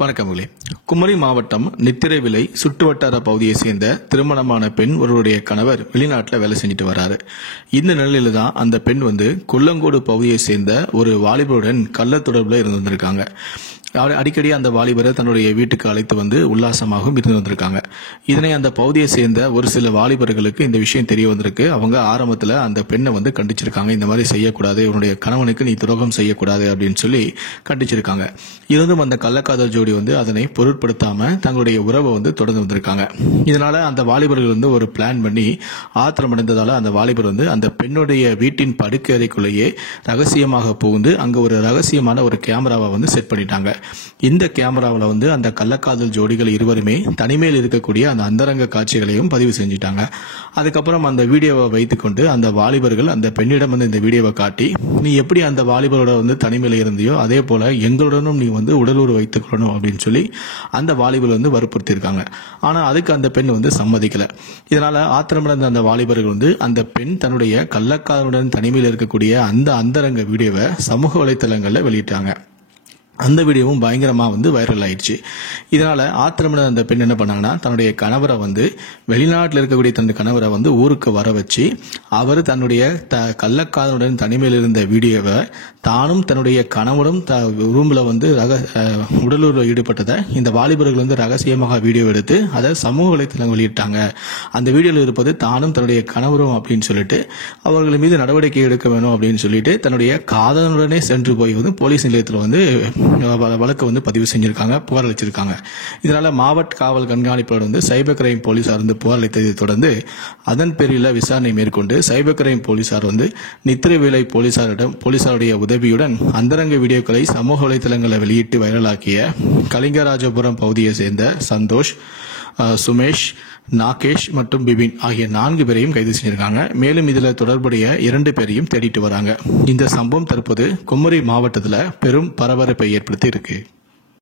வணக்கங்களே. குமரி மாவட்டம் நித்திரைவிளை சுற்றுவட்டார பகுதியை சேர்ந்த திருமணமான பெண் ஒருவருடைய கணவர் வெளிநாட்டில் வேலை செஞ்சுட்டு வர்றாரு. இந்த நிலையில தான் அந்த பெண் கொல்லங்கோடு பகுதியை சேர்ந்த ஒரு வாலிபருடன் கள்ள தொடர்புல இருந்து வந்திருக்காங்க. அடிக்கடி அந்த வாலிபரை தன்னுடைய வீட்டுக்கு அழைத்து உல்லாசமாகவும் இருந்து வந்திருக்காங்க. இதனை அந்த பகுதியை சேர்ந்த ஒரு சில வாலிபர்களுக்கு இந்த விஷயம் தெரிய வந்திருக்கு. அவங்க ஆரம்பத்தில் அந்த பெண்ணை கண்டிச்சிருக்காங்க. இந்த மாதிரி செய்யக்கூடாது, இவனுடைய கணவனுக்கு நீ துரோகம் செய்யக்கூடாது அப்படின்னு சொல்லி கண்டிச்சிருக்காங்க. இருந்தும் அந்த கள்ளக்காதல் ஜோடி அதனை பொருட்படுத்தாம தங்களுடைய உறவை தொடர்ந்து வந்திருக்காங்க. இதனால அந்த வாலிபர்கள் ஒரு பிளான் பண்ணி ஆத்திரமடைந்ததால அந்த வாலிபர் அந்த பெண்ணுடைய வீட்டின் படுக்கை அறைக்குள்ளேயே ரகசியமாக புகுந்து அங்க ஒரு ரகசியமான ஒரு கேமராவை செட் பண்ணிட்டாங்க. இந்த கேமராவில் அந்த கள்ளக்காதல் ஜோடிகள் இருவருமே தனிமையில் இருக்கக்கூடிய அந்த அந்தரங்க காட்சிகளையும் பதிவு செஞ்சிட்டாங்க. அதுக்கப்புறம் அந்த வீடியோவை வைத்துக்கொண்டு அந்த வாலிபர்கள் அந்த பெண்ணிடம் இந்த வீடியோவை காட்டி, நீ எப்படி அந்த வாலிபரோட தனிமையில் இருந்தியோ அதே போல எங்களுடனும் நீ உடலுறு வைத்துக்கொள்ளணும் அப்படின்னு சொல்லி அந்த வாலிபர் வற்புறுத்தியிருக்காங்க. ஆனா அதுக்கு அந்த பெண் சம்மதிக்கல. இதனால ஆத்திரமடைந்த அந்த வாலிபர்கள் அந்த பெண் தன்னுடைய கள்ளக்காதலுடன் தனிமையில் இருக்கக்கூடிய அந்த அந்தரங்க வீடியோவை சமூக வலைத்தளங்கள்ல வெளியிட்டாங்க. அந்த வீடியோவும் பயங்கரமா வைரல் ஆயிடுச்சு. இதனால ஆத்திரமடைந்த அந்த பெண் என்ன பண்ணாங்கன்னா, தன்னுடைய கணவரை வெளிநாட்டில் இருக்கக்கூடிய தன்னுடைய கணவரை ஊருக்கு வர வச்சு அவர் தன்னுடைய கள்ளக்காதலுடன் தனிமையில் இருந்த வீடியோவை தானும் தன்னுடைய கணவனும் ரூம்ல உடலுறவு ஈடுபட்டதை இந்த வாலிபர்கள் ரகசியமாக வீடியோ எடுத்து அதை சமூக வலைத்தளம் வெளியிட்டாங்க. அந்த வீடியோவில் இருப்பது தானும் தன்னுடைய கணவரும் அப்படின்னு சொல்லிட்டு அவர்கள் மீது நடவடிக்கை எடுக்க வேணும் அப்படின்னு சொல்லிட்டு தன்னுடைய காதலனுடனே சென்று போய் போலீஸ் நிலையத்தில் வழக்கு பதிவு செஞ்சிருக்காங்க, புகார் அளிச்சிருக்காங்க. இதனால மாவட்ட காவல் கண்காணிப்பாளர் சைபர் கிரைம் போலீசார் புகார் அளித்ததை தொடர்ந்து அதன் பேரில் விசாரணை மேற்கொண்டு சைபர் கிரைம் போலீசார் நித்திரைவேலை போலீசாருடைய உதவியுடன் அந்தரங்க வீடியோக்களை சமூக வலைதளங்களை வெளியிட்டு வைரலாக்கிய கலிங்கராஜபுரம் பகுதியை சேர்ந்த சந்தோஷ், சுமேஷ், நாகேஷ் மற்றும் பிபின் ஆகிய 4 பேரையும் கைது செஞ்சிருக்காங்க. மேலும் இதுல தொடர்புடைய 2 பேரையும் தேடிட்டு வராங்க. இந்த சம்பவம் தற்போது குமரி மாவட்டத்தில் பெரும் பரபரப்பை ஏற்படுத்தி இருக்கு.